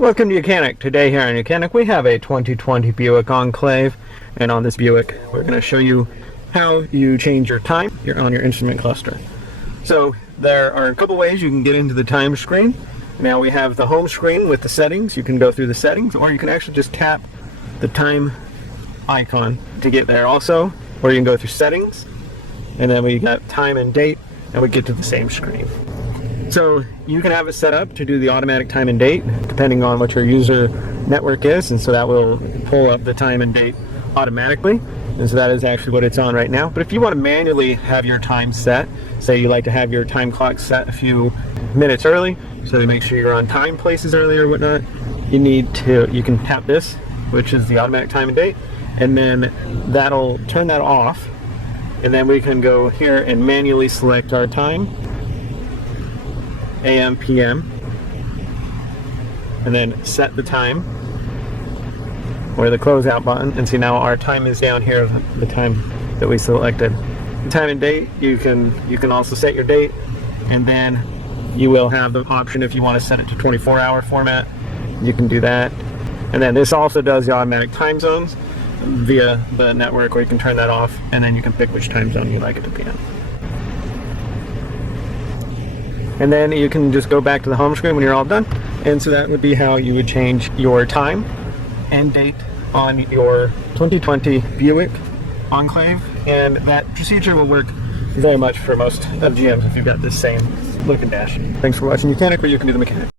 Welcome to YOUCANIC. Today here on YOUCANIC we have a 2020 Buick Enclave, and on this Buick we're going to show you how you change your time on your instrument cluster. So there are a couple ways you can get into the time screen. Now we have the home screen with the settings. You can go through the settings, or you can actually just tap the time icon to get there also, or you can go through settings and then we got time and date and we get to the same screen. So you can have it set up to do the automatic time and date depending on what your user network is, and so that will pull up the time and date automatically, and so that is actually what it's on right now. But if you want to manually have your time set, say you like to have your time clock set a few minutes early so to make sure you're on time places early or whatnot, you can tap this, which is the automatic time and date, and then that'll turn that off, and then we can go here and manually select our time, AM, PM, and then set the time or the closeout button, and see now our time is down here, the time that we selected. The time and date, you can also set your date, and then you will have the option if you want to set it to 24-hour format, you can do that. And then this also does the automatic time zones via the network, where you can turn that off and then you can pick which time zone you like it to be in. And then you can just go back to the home screen when you're all done. And so that would be how you would change your time and date on your 2020 Buick Enclave. And that procedure will work very much for most of GMs if you've got this same look and dash. Thanks for watching YOUCANIC, where you can do the mechanic.